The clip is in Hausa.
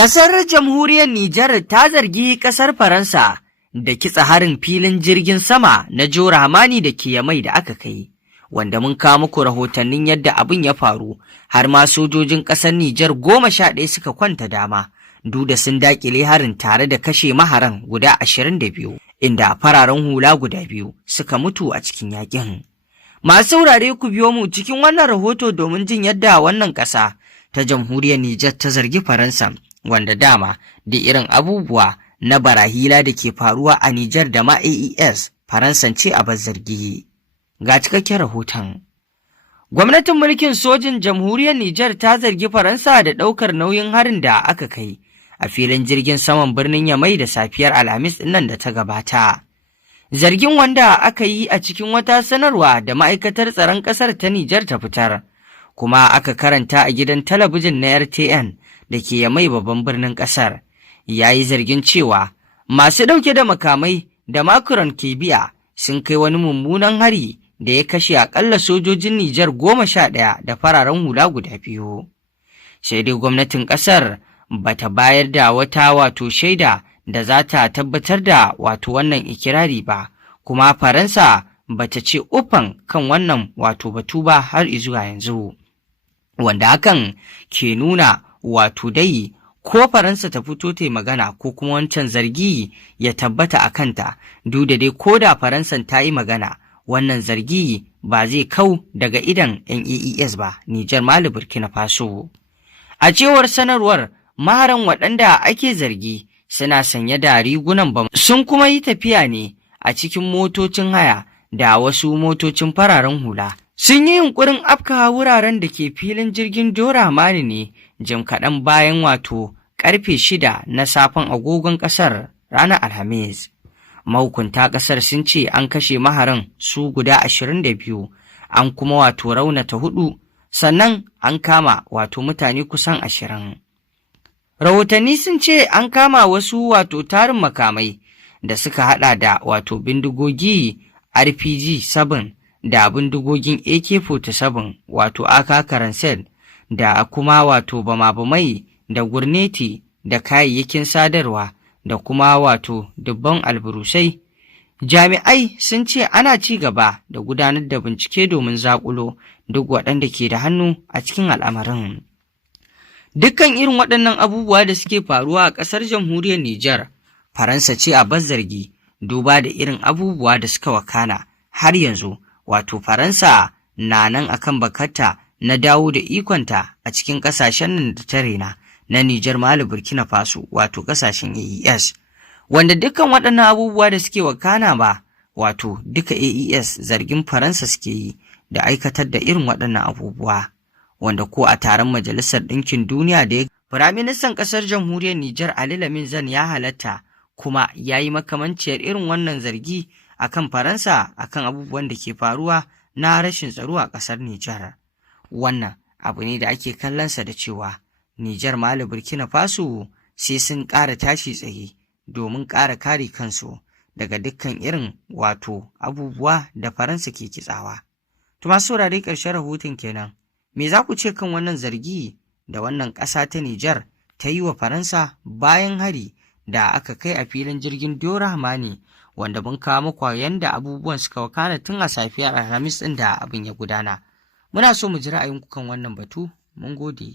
Ƙasar jamhuriyar Nijar ta zargi ƙasar Faransa da kitsa harin filin jirgin sama na Jor Hamani da ke Yamai da aka kai, wanda mun kawo muku rahotannin yadda abin ya faru, har ma sojojin ƙasar Nijar 11 suka kwanta dama, duk da sun daƙile harin tare da kashe maharan guda 22, inda fararen hula guda 2 suka mutu a cikin yaƙin. Masu saurare ku biyo mu cikin wannan rahoto domin jin yadda wannan ƙasa ta jamhuriyar Nijar ta zargi Faransa, wanda dama da irin abubuwa na barahila da ke faruwa a Nijar da ma AES Faransanci a zargi. Ga cikakken rahoton. Gwamnatin mulkin sojin jamhuriyar Nijar ta zargi Faransa da ɗaukar nauyin harin da aka kai a filin jirgin saman birnin Yamai da safiyar Alhamis ɗinnan da ta gabata. Zargin wanda aka yi a cikin wata sanarwa da ma'aikatar tsaron ƙasar ta Nijar ta fitar, kuma aka karanta a gidan talabijin na RTN da ke Yamai babban birnin ƙasar, ya yi zargin cewa masu ɗauke da makamai da makuran ke biya sun kai wani mummunan hari da ya kashe aƙalla sojojin Nijar 11 da fararen hula guda 2. Sai dai gwamnatin ƙasar ba ta bayar da wata shaida da za ta tabbatar da wannan ikirari ba, kuma Faransa ba ta ce ufan kan wannan batu ba har izuwa yanzu, wanda hakan ke nuna dai ko Faransa ta fito ta magana ko kuma wancan zargi ya tabbata a kanta, duk da dai ko da Faransan ta yi magana, wannan zargi ba zai kau daga idan ‘yan AES ba, Nijar, Mali, Burkina Faso. A cewar sanarwar, maharan waɗanda ake zargi suna sanye da rigunan bam, sun kuma yi tafiya ne a cikin motocin haya da wasu motocin fararen hula. Sun yi yunƙurin afka wuraren da ke filin jirgin Jor Hamani ne jim kaɗan bayan ƙarfe 6 na safen agogon ƙasar ranar Alhamis. Mahukunta ƙasar sun ce an kashe maharan su guda 22, an kuma raunata 4, sannan an kama mutane kusan 20. Rahotanni sun ce an kama wasu tarin makamai da suka hada da bindigogi RPG 7 da bindigogin AK-47 AK Karansel da kuma bama-bamai da gurneti da kayayyakin sadarwa da kuma dubban alburusai. Jami'ai sun ce ana ci gaba da gudanar da bincike domin zaƙulo duk waɗanda ke da hannu a cikin al'amarin. Dukkan irin waɗannan abubuwa da suke faruwa a ƙasar jamhuriyar Nijar, Faransa ce a zargi, duba da irin abubuwa da suka wakana har yanzu. Faransa na nan akan bakarta na dawo da ikonta a cikin ƙasashen nan da ta rena na Nijar, Mali, Burkina Faso, ƙasashen AES, wanda dukkan waɗannan abubuwa da suke wakana ba, duka AES zargin Faransa suke yi da aikatar da irin waɗannan abubuwa, wanda ko a taron Majalisar Ɗinkin Duniya da Firaministan ƙasar jamhuriyar Nijar Ali Lamin Zan ya halatta, kuma ya yi makamanciyar irin wannan zargi akan Faransa akan abubuwan da ke faruwa na rashin tsaro a ƙasar Nijar. Wannan abu ne da ake kallonsa da cewa Nijar, Mali, Burkina Faso sai sun ƙara tashi tsaye domin ƙara kare kansu daga dukkan irin abubuwa da Faransa ke kitsawa. To masu saurare, ƙarshen rahoton kenan. Me za ku ce kan wannan zargi da wannan ƙasa ta Nijar ta yi wa Faransa bayan hari da aka kai a filin jirgin Jor Hamani, wanda mun kawo muku yanda abubuwan suka wakana tun a safiyar Alhamis ɗin da abin ya gudana. Muna so mu ji ra'ayinku kan wannan batu. Mun gode.